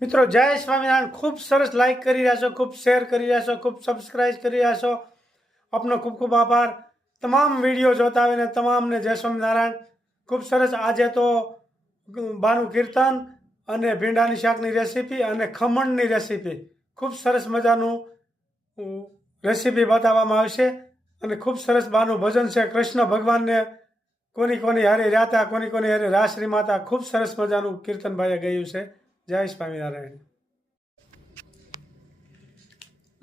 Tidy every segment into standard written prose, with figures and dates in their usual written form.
મિત્રો જય સ્વામિનારાયણ। ખૂબ સરસ લાઈક કરી રહ્યા છો, ખૂબ શેર કરી રહ્યા છો, ખૂબ સબસ્ક્રાઇબ કરી રહ્યા છો। આપનો ખૂબ ખૂબ આભાર। તમામ વિડીયો જોતા આવીને તમામને જય સ્વામિનારાયણ। ખૂબ સરસ। આજે તો બાનું કીર્તન અને ભીંડાની શાકની રેસીપી અને ખમણની રેસીપી ખૂબ સરસ મજાનું રેસીપી બતાવવામાં આવશે અને ખૂબ સરસ બાનું ભજન છે। કૃષ્ણ ભગવાનને કોની કોની હારે રાતા, કોની કોની હારે રાસ રીમાતા, ખૂબ સરસ મજાનું કીર્તન ભાઈએ ગાયું છે। જય સ્વામિનારાયણ।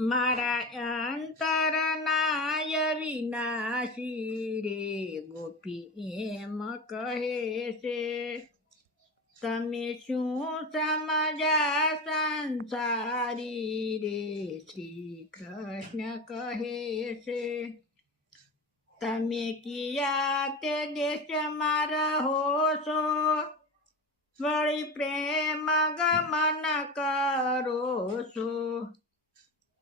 મારા અંતરનાય વિનાશી રે ગોપી એમ કહે છે, તમે શું સમજ્યા સંસારી રે શ્રી કૃષ્ણ કહે છે। તમે કિયા તે દેશમાં રહો છો, વળી પ્રેમ ગમન કરો છો।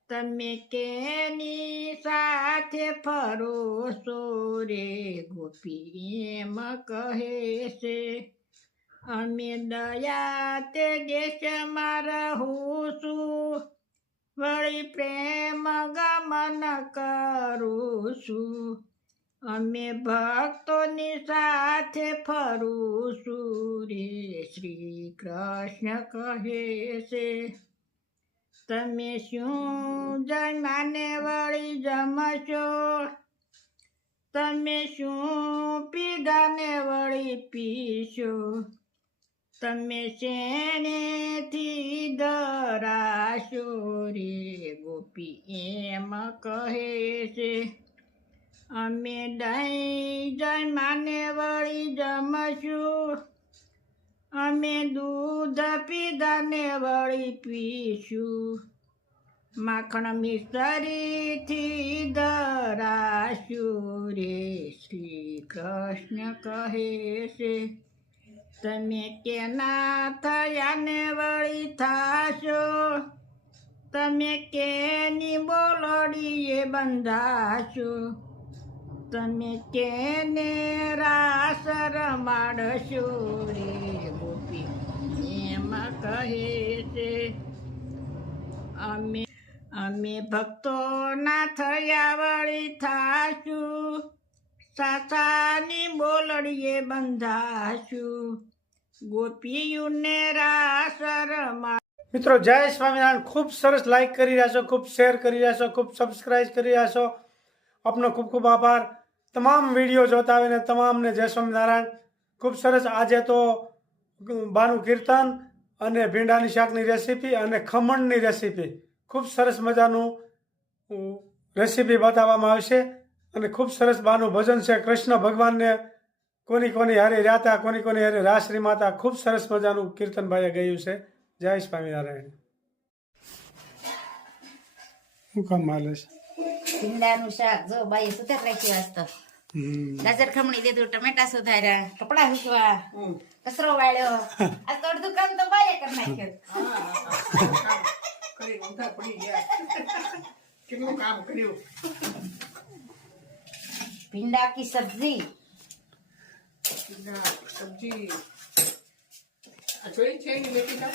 તમે કેની સાથે ફરો છો રે ગોપી એમ કહે છે। અમે દયા તે દેશમાં રહું છું, વળી પ્રેમ ગમન કરું છું। અમે ભક્તોની સાથે ફરું છું રે શ્રી કૃષ્ણ કહે છે। તમે શું જમાને વળી જમશો, તમે શું પીધાને વળી પીશો। તમે શેનેથી ધરાશો રે ગોપી એમ કહે છે। અમે દહીં જમાને વળી જમશું, અમે દૂધ પીધાને વળી પીશું। માખણ મિશ્રીથી ધરાશું રે શ્રી કૃષ્ણ કહે છે। તમે કેના થયાને વળી થાશો, તમે કેની બોલડીએ બંધાશો। તમે કેને રાસ રમાડશો રે ગોપી એમ કહે છે। અમે ભક્તોના થયા વળી થાશું, સાસાની બોલડીએ બંધાશું। ગોપીઓને રાસ રમા। મિત્રો જય સ્વામિનારાયણ। ખૂબ સરસ લાઈક કરી રહ્યા છો, ખૂબ શેર કરી રહ્યા છો, ખૂબ સબસ્ક્રાઇબ કરી રહ્યા છો। આપનો ખૂબ ખૂબ આભાર। તમામ વિડીયો જોતા આવીને તમામને જય સ્વામિનારાયણ। ખૂબ સરસ। આજે તો બાનું કીર્તન અને ભીંડાની શાકની રેસીપી અને ખમણની રેસીપી ખૂબ સરસ મજાનું રેસીપી બતાવવામાં આવશે અને ખૂબ સરસ બાનું ભજન છે। કૃષ્ણ ભગવાનને કોની કોની હારે રાતા, કોની કોની હારે રાસ રીમાતા, ખૂબ સરસ મજાનું કીર્તન ભાઈએ ગાયું છે। જય સ્વામિનારાયણ। શું કામ હાલે છે? ભીંડાનું શાક જો બાઈ સુતર રાખી વાસ્તો ગાજર ખમણી દીધું, ટમેટા સુધાર્યા, કપડા સુકવા, કચરો વાળ્યો। આ તો અડધું કામ તો બાઈએ કરી નાખ્યું। કેટલું કામ કર્યું। ભીંડા કી સબ્જી સબ્જી જોઈ છે ને બેટી તો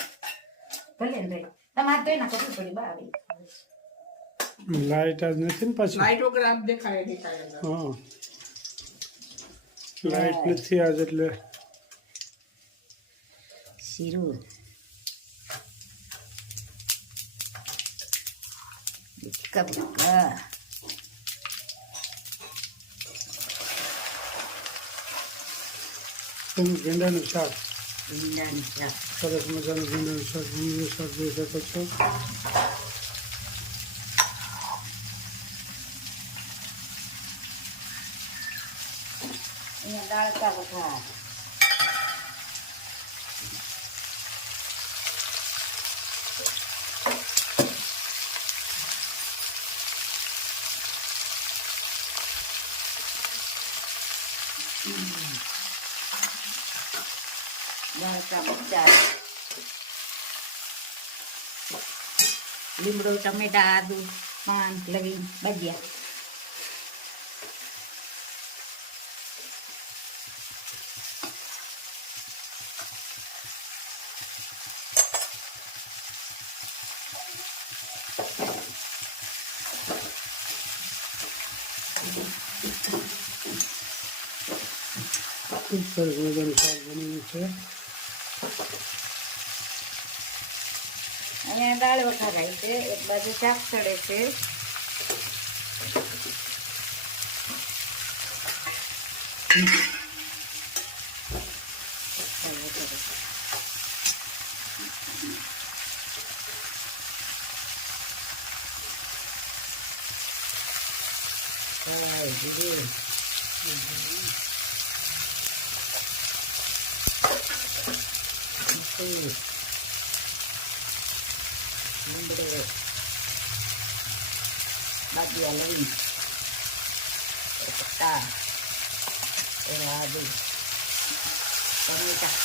ભલે ને ભાઈ તમારે તો એના કશું પડી બાવી લાઈટ જ નથી ને પાછી? લાઇટોગ્રામ દેખાય હા, લાઈટ નથી આજ એટલે શીરું કબકા ભીંડાનું શાક, ભીંડાનું શાક સરસ મજાનું ભીંડાનું શાક, ભીંડાનું શાક જોઈ શકો છો। અહીંયા દાળકા વઘાર દાળકા બચાર લીમડો ટમેટા આદુ પાન લવિંગ ભજીયા ખૂબ સરસ મજાનું શાક બન્યું છે. અહીંયા દાળ વઘારાય છે, એક બાજુ શાક ચડે છે. બાજિયા લઈ પત્તા આદુ ટમેટા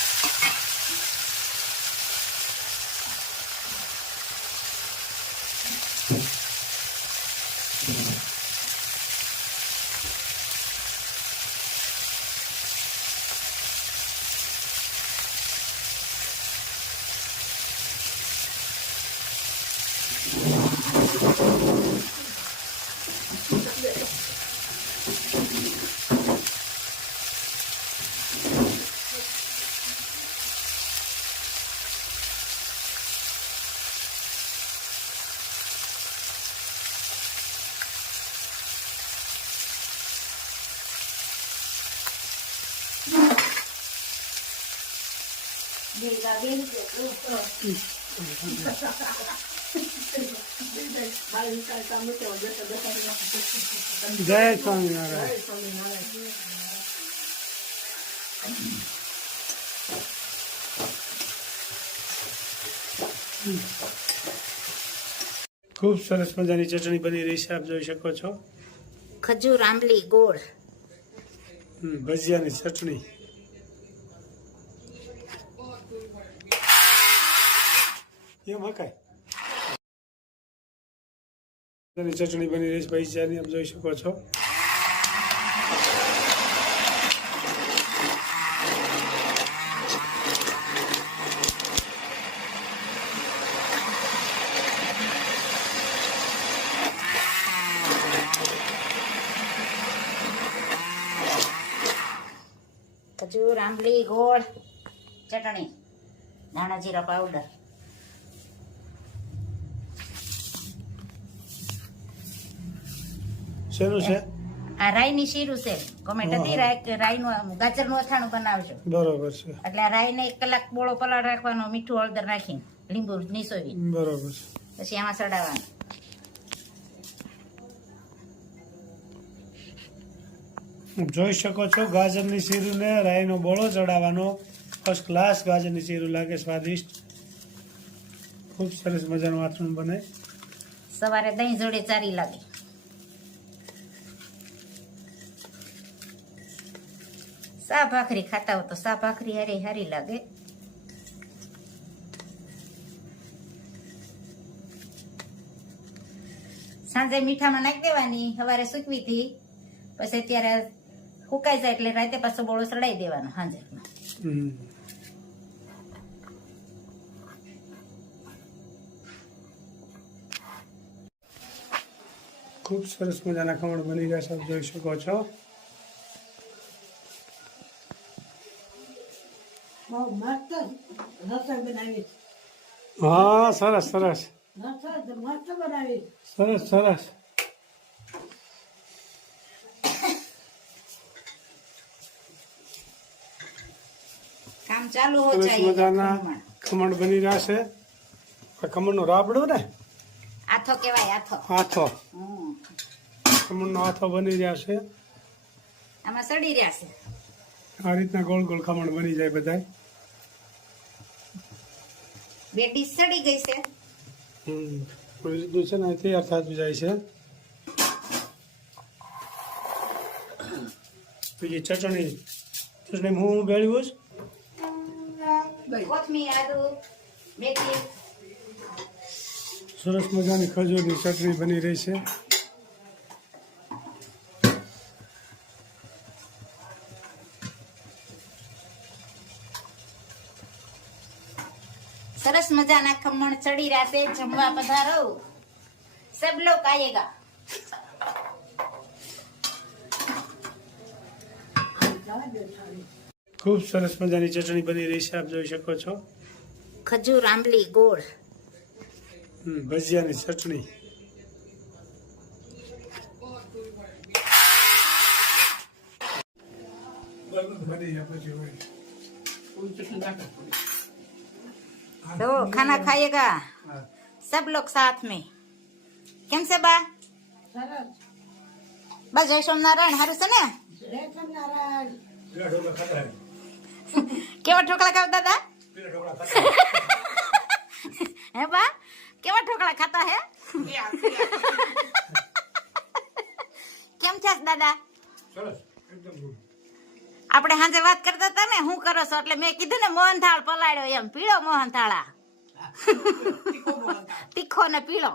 ભેગા બેન કે જય સ્વામિનારાયણ. ખૂબ સરસ મજાની ચટણી બની રહી છે, આપ જોઈ શકો છો. ખજૂર આંબલી ગોળ ભજીયાની ચટણી. એમ હકાય. ચટણી બની રહી છે ભજીયાની, આપ જોઈ શકો છો. ખજૂર આંબલી ગોળ ચટણી ધાણા જીરા પાવડર. શેનું છે? આ રાઈની શીરું છે. કોમેન્ટ હતી રાઈનું ગાજરનું અથાણું બનાવજો. બરોબર છે. એટલે આ રાઈને 1 કલાક બોળો પલાળ રાખવાનો, મીઠું હળદર નાખીને લીંબુ નીસોવી બરોબર છે. પછી આમાં ચડાવવાનું. જોઈ શકો છો ગાજરની શીરું ને રાઈનો બોળો ચડાવવાનો. ફર્સ્ટ ક્લાસ ગાજરની શીરું લાગે, સ્વાદિષ્ટ. ખૂબ સરસ મજાનું આથણું બને. સવારે દહીં જોડે ચારી લાગે. સા ભાખરી ખાતા હો તો સા ભાખરી હારી હારી લાગે. સાંજે મીઠામાં નાખી દેવાની, સવારે સૂકવી હતી પછી અત્યારે સુકાઈ જાય એટલે રાતે પાછો બોળો ચડાવી દેવાનો સાંજે. ખૂબ સરસ મજાના ખમણ બની ગયા છે, આપ જોઈ શકો છો. હા, સરસ સરસ સરસ સરસ. કામ ચાલુ હો સરસ જાય. મજાના ખમણ બની રહ્યા છે. આ ખમણનો રાબડો ને આથો કેવાય આથો. હાથો, ખમણનો હાથો બની રહ્યા છે. આમાં સડી રહ્યા છે. આ રીતના ગોળ ગોળ ખમણ બની જાય બધા. 2 ડીશ સડી ગઈ છે. કોઈ રીતનું છે ને તૈયાર થતું જાય છે. બીજી ચટણી હું ભેળવું છે. કોથમીર આદુ મેથી. સરસ મજાની ખજૂરની ચટણી બની રહી છે. સરસ મજાના ખમણ ચડી રહ્યા છે. જમવા પધારો, સબ લોગ આયેગા. ખૂબ સરસ મજાની ચટણી બની રહી છે, આપ જોઈ શકો છો. ખજૂર આંબલી ગોળ. ભજીયાની ચટણી. तो खाना खाएगा सब लोग साथ में. કેમ છે બા? બા જય સોમનારાયણ. હારું છે ને? કેવા ઠોકળા ખાવ દાદા? હે બા કેવા ઠોકળા ખાતા હે? કેમ છે દાદા? આપણે સાંજે વાત કરતા હતા ને શું કરો છો, એટલે મેં કીધું ને મોહનથાળ પલાળ્યો એમ. પીળો મોહનથાળા. તીખો ને પીળો.